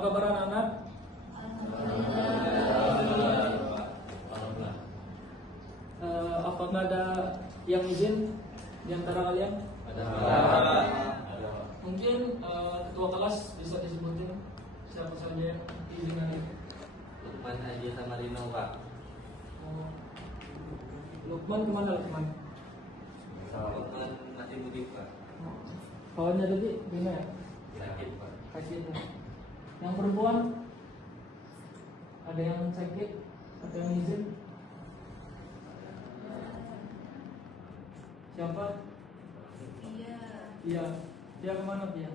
kabar anak-anak? Apakah ada yang izin di antara kalian? Ada. Mungkin ketua kelas bisa disebutin siapa saja yang izin hari ini? Lukman Haji Samarino, Pak. Lukman kemana Lukman? Lukman masih mudik, Pak. Kawannya tadi gimana ya? Sakit, Pak. Sakit. Yang perempuan ada yang sakit? Ada yang izin? Siapa? Iya. Dia kemana dia?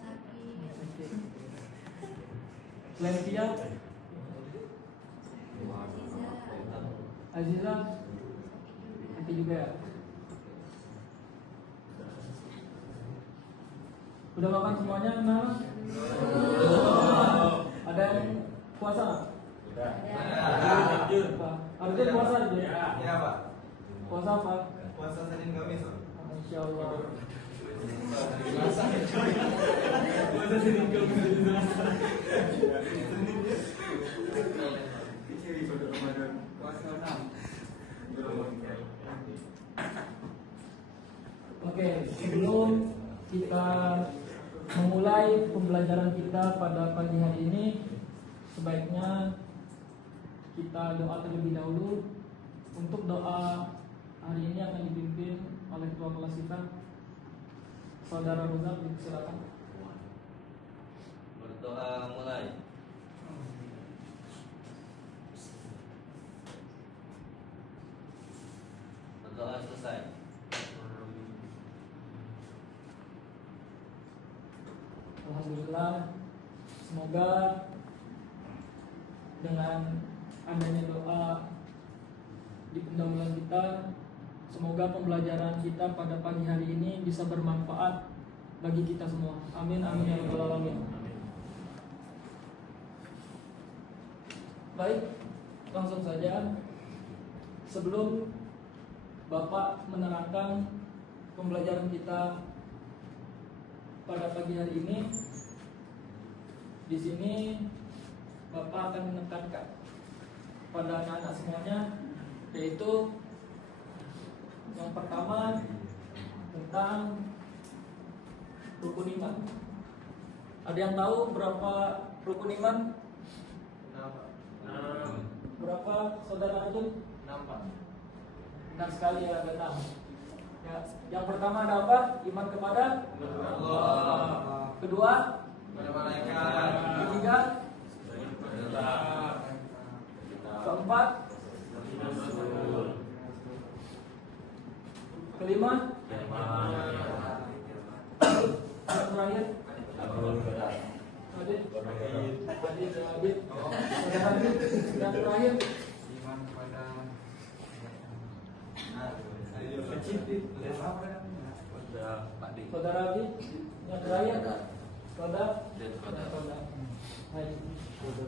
Sakit. Selain dia? Aziza? Sakit juga ya? Udah makan semuanya? Nah. Ada yang puasa? Arjun puasa dia? Ya, Pak. Puasa apa? Puasa Senin Kamis, Pak. Insya Allah. Puasa Senin Kamis. Oke, sebelum kita memulai pembelajaran kita pada pagi hari ini, sebaiknya kita doa terlebih dahulu. Untuk doa hari ini akan dipimpin oleh ketua kelas kita, Saudara Rozak. Silakan. Berdoa mulai. Berdoa selesai. Alhamdulillah, semoga dengan adanya doa di pendahuluan kita, semoga pembelajaran kita pada pagi hari ini bisa bermanfaat bagi kita semua. Amin, amin ya rabbal alamin. Baik, langsung saja. Sebelum Bapak menerangkan pembelajaran kita pada pagi hari ini, di sini Bapak akan menekankan pada anak-anak semuanya, yaitu yang pertama tentang rukun iman. Ada yang tahu berapa rukun iman? 6. Berapa saudara Arjun? 6, Pak. Benar sekali ya, ada 6. Ya, yang pertama ada apa? Iman kepada Allah. Kedua, Kepada malaikat. ketiga, keempat, kelima, yang terakhir, Adit, yang terakhir, Iman kepada saudara Adit, yang terakhir, saudara. Baik.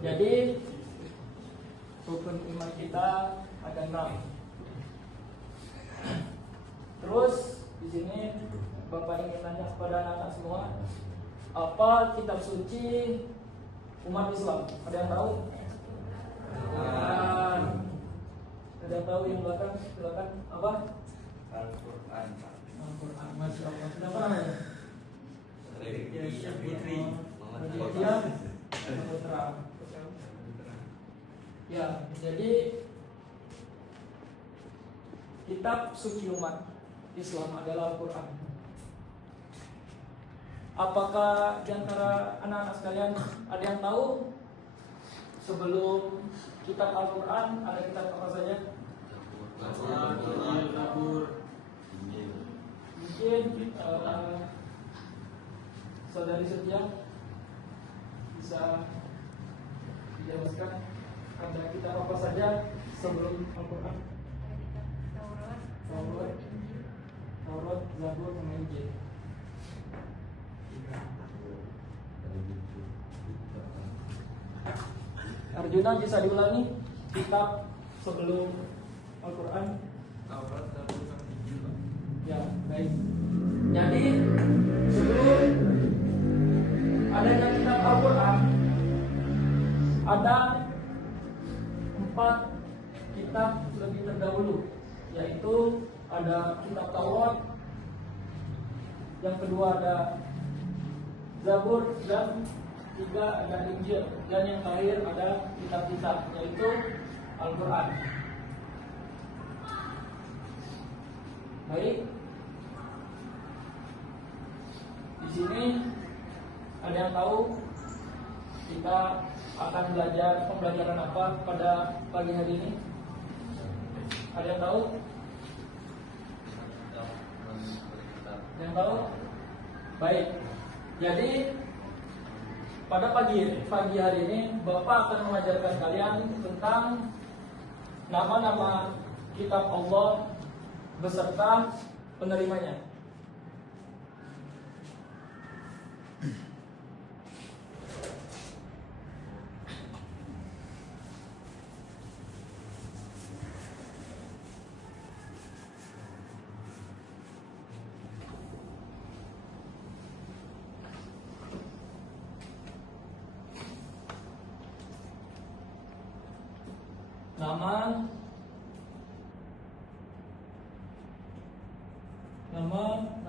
Jadi rukun iman kita ada 6. Terus di sini Bapak ingin tanya kepada anak-anak semua, apa kitab suci umat Islam? Ada yang tahu? Quran. Ada yang tahu yang belakang? Silakan. Apa? Al-Quran. Al-Quran. Masya Allah. Siapa namanya? Putri. Ya, Putra. Ya, jadi kitab suci umat Islam adalah Al-Quran. Apakah di antara anak-anak sekalian ada yang tahu sebelum kitab Al-Quran ada kitab apa saja? Mungkin saudari Setia bisa dijelaskan ada kitab apa saja sebelum Al-Quran? Taurat, Zabur, sama Injil. Arjuna bisa diulangi kitab sebelum Al-Quran? Taurat, Zabur, sama Injil, Pak. Ya, baik. Jadi sebelum adanya kitab Al-Quran, ada kitab Taurat, yang kedua ada Zabur, dan tiga ada Injil, dan yang terakhir ada kitab-kitab yaitu Al-Quran. Baik, di sini ada yang tahu kita akan belajar pembelajaran apa pada pagi hari ini? Ada yang tahu? Yang tahu? Baik. Jadi pada pagi hari ini Bapak akan mengajarkan kalian tentang nama-nama kitab Allah beserta penerimanya.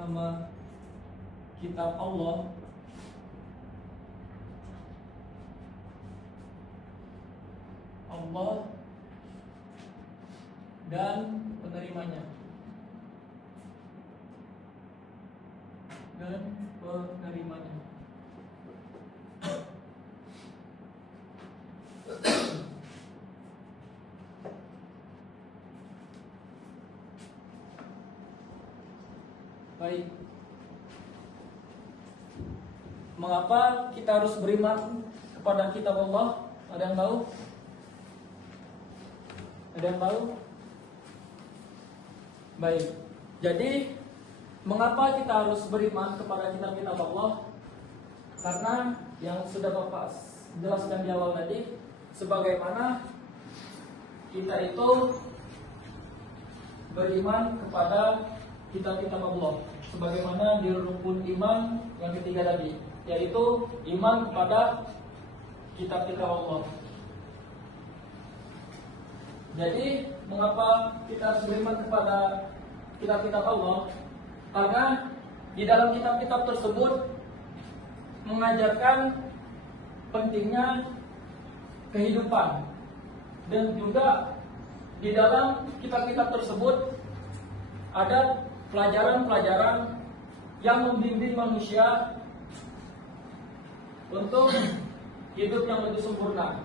Nama kitab Allah dan penerimanya. Baik. Mengapa kita harus beriman kepada kitab Allah? Ada yang tahu? Ada yang tahu? Baik. Jadi, mengapa kita harus beriman kepada kitab-kitab Allah? Karena yang sudah Bapak jelaskan di awal tadi, sebagaimana kita itu beriman kepada kitab-kitab Allah, sebagaimana di rukun iman yang ketiga tadi, yaitu iman kepada kitab-kitab Allah. Jadi, mengapa kita harus beriman kepada kitab-kitab Allah? Karena di dalam kitab-kitab tersebut mengajarkan pentingnya kehidupan, dan juga di dalam kitab-kitab tersebut ada pelajaran-pelajaran yang membimbing manusia untuk hidup yang lebih sempurna,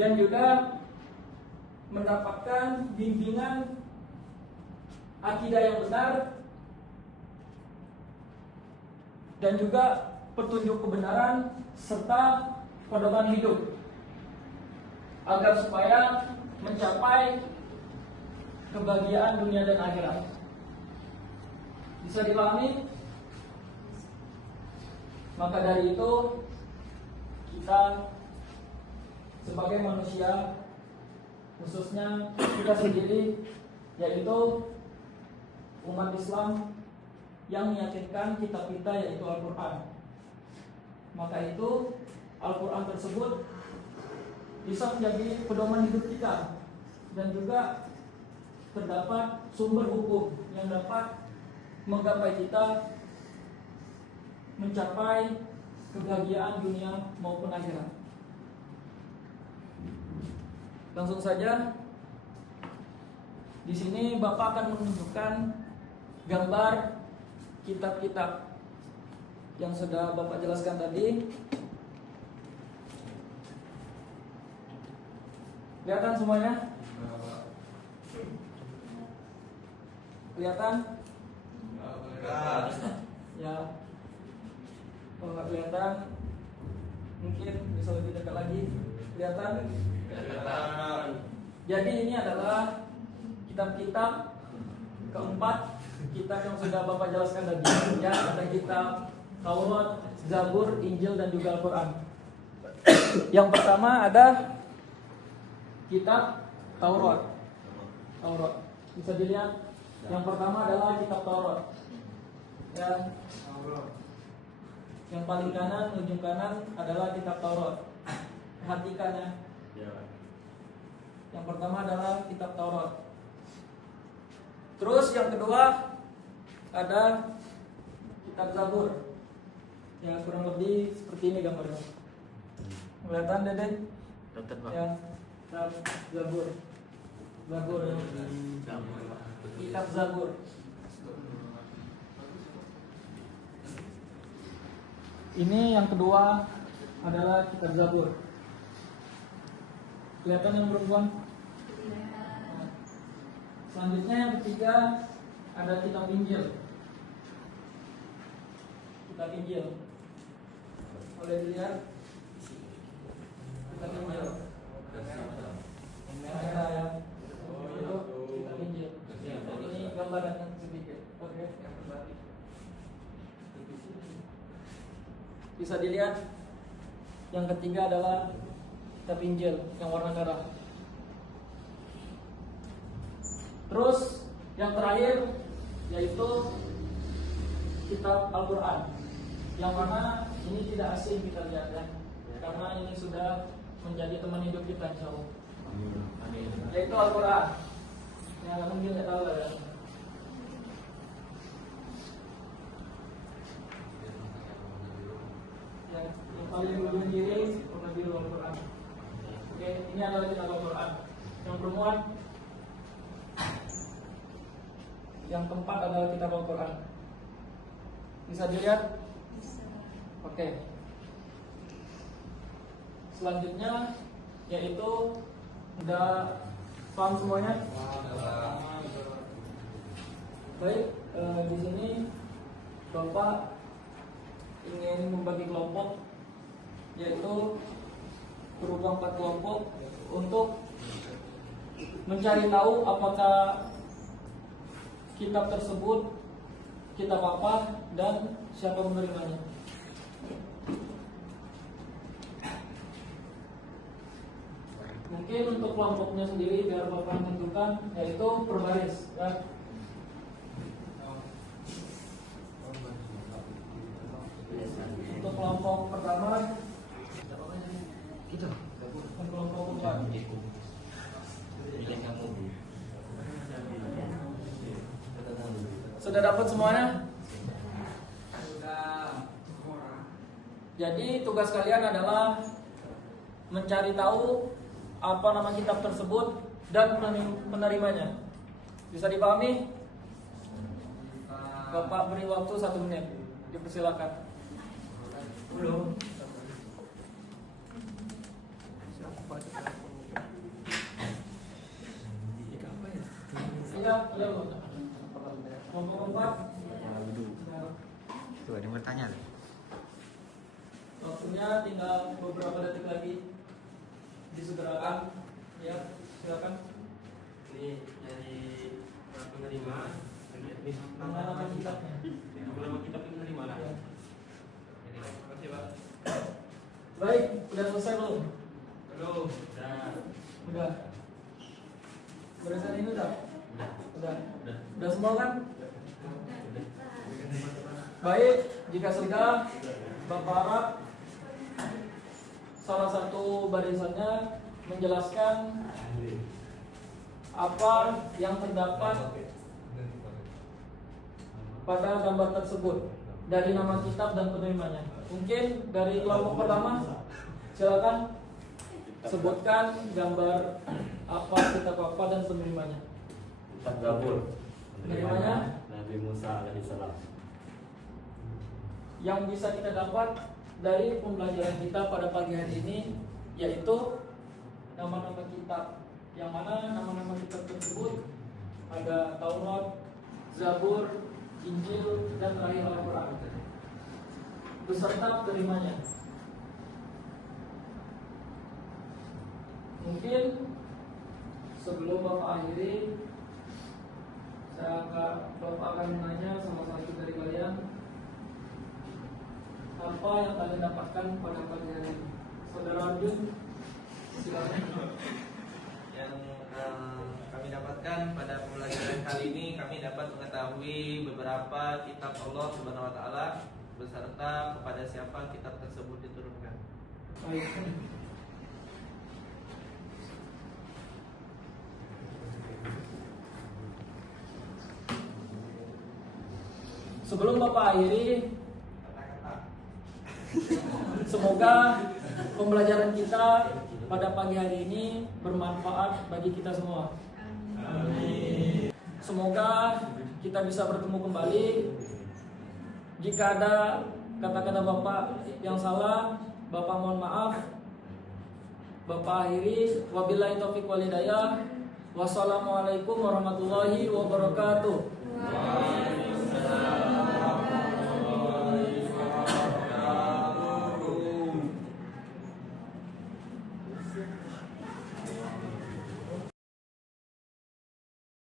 dan juga mendapatkan bimbingan akidah yang benar, dan juga petunjuk kebenaran serta pedoman hidup, agar supaya mencapai kebahagiaan dunia dan akhirat. Bisa dipahami? Maka dari itu, kita sebagai manusia, khususnya kita sendiri, yaitu umat Islam yang meyakinkan kitab kita, yaitu Al-Quran. Maka itu Al-Quran tersebut bisa menjadi pedoman hidup kita, dan juga terdapat sumber hukum yang dapat menggapai kita mencapai kebahagiaan dunia maupun akhirat. Langsung saja, di sini Bapak akan menunjukkan gambar kitab-kitab yang sudah Bapak jelaskan tadi. Kelihatan semuanya? Kelihatan? Ya. Kalau nggak kelihatan, mungkin bisa lebih dekat lagi. Kelihatan? Jadi ini adalah kitab-kitab keempat, kitab yang sudah Bapak jelaskan tadi. Ya, ada kitab Taurat, Zabur, Injil, dan juga Al-Quran. Yang pertama ada kitab Taurat. Bisa dilihat. Yang pertama adalah kitab Taurat. Ya. Yang paling kanan, ujung kanan adalah kitab Taurat. Perhatikan ya. Yang pertama adalah kitab Taurat. Terus yang kedua ada kitab Zabur. Ya kurang lebih seperti ini gambarnya. Kelihatan Dede? Ya, kitab Zabur. Zabur ya. Kitab Zabur. Ini yang kedua adalah kitab Zabur. Kelihatan yang perempuan? Selanjutnya yang ketiga ada kitab Injil. Kitab Injil. Boleh dilihat? Kitab Injil. Merah ya. Itu kitab Injil. Ini gambaran yang sedikit. Oke, yang berbalik. Bisa dilihat. Yang ketiga adalah kitab Injil yang warna merah. Terus yang terakhir yaitu kitab Al-Quran, yang mana ini tidak asing kita lihat ya, karena ini sudah menjadi teman hidup kita jauh. Yaitu Al-Quran. Yang mungkin tidak tahu lah ya. Yang paling ujung kiri warna biru Al-Quran. Oke, ini adalah kitab Al-Quran. Yang perempuan, yang keempat adalah kitab Al-Quran. Bisa dilihat? Oke. Selanjutnya yaitu udah paham semuanya? Baik, di sini Bapak ingin membagi kelompok, yaitu berubah 4 kelompok untuk mencari tahu apakah kitab tersebut kitab apa dan siapa menerimanya. Mungkin untuk kelompoknya sendiri biar Bapak menentukan, yaitu per baris ya. Untuk kelompok pertama kita kelompok keempat. Sudah dapat semuanya? Sudah. Jadi tugas kalian adalah mencari tahu apa nama kitab tersebut dan penerimanya. Bisa dipahami? Bapak beri waktu 1 menit. Dipersilakan. Belum. Iya, iya loh. Kelompok keempat. Tuh ada yang bertanya. Waktunya tinggal beberapa detik lagi. Disegerakan. Ya, silakan. Ini dari penerima. Nama kitabnya. Nama kitab penerima lah. Ya. Terima kasih Pak. Baik, udah selesai belum? Belum. Udah. Barisan ini udah? Udah. Udah semua kan? Baik, jika sudah, Bapak harap salah satu barisannya menjelaskan apa yang terdapat pada gambar tersebut dari nama kitab dan penerimanya. Mungkin dari kelompok pertama, silakan sebutkan gambar apa, kitab apa dan penerimanya. Kitab Zabur. Penerimanya Nabi Musa alaihissalam. yang bisa kita dapat dari pembelajaran kita pada pagi hari ini yaitu nama-nama kitab, yang mana nama-nama kitab tersebut ada Taurat, Zabur, Injil, dan terakhir Al-Quran beserta penerimanya. Mungkin sebelum Bapak akhiri, Bapak akan menanya salah satu dari kalian apa yang kalian dapatkan pada pagi hari ini. Saudara Arjun, silakan. Yang kami dapatkan pada pembelajaran kali ini, kami dapat mengetahui beberapa kitab Allah Subhanahu wa taala beserta kepada siapa kitab tersebut diturunkan. Baik. Sebelum Bapak akhiri, semoga pembelajaran kita pada pagi hari ini bermanfaat bagi kita semua. Semoga kita bisa bertemu kembali. Jika ada kata-kata Bapak yang salah, Bapak mohon maaf. Bapak akhiri, wabillahi taufiq wal hidayah. Wassalamualaikum warahmatullahi wabarakatuh.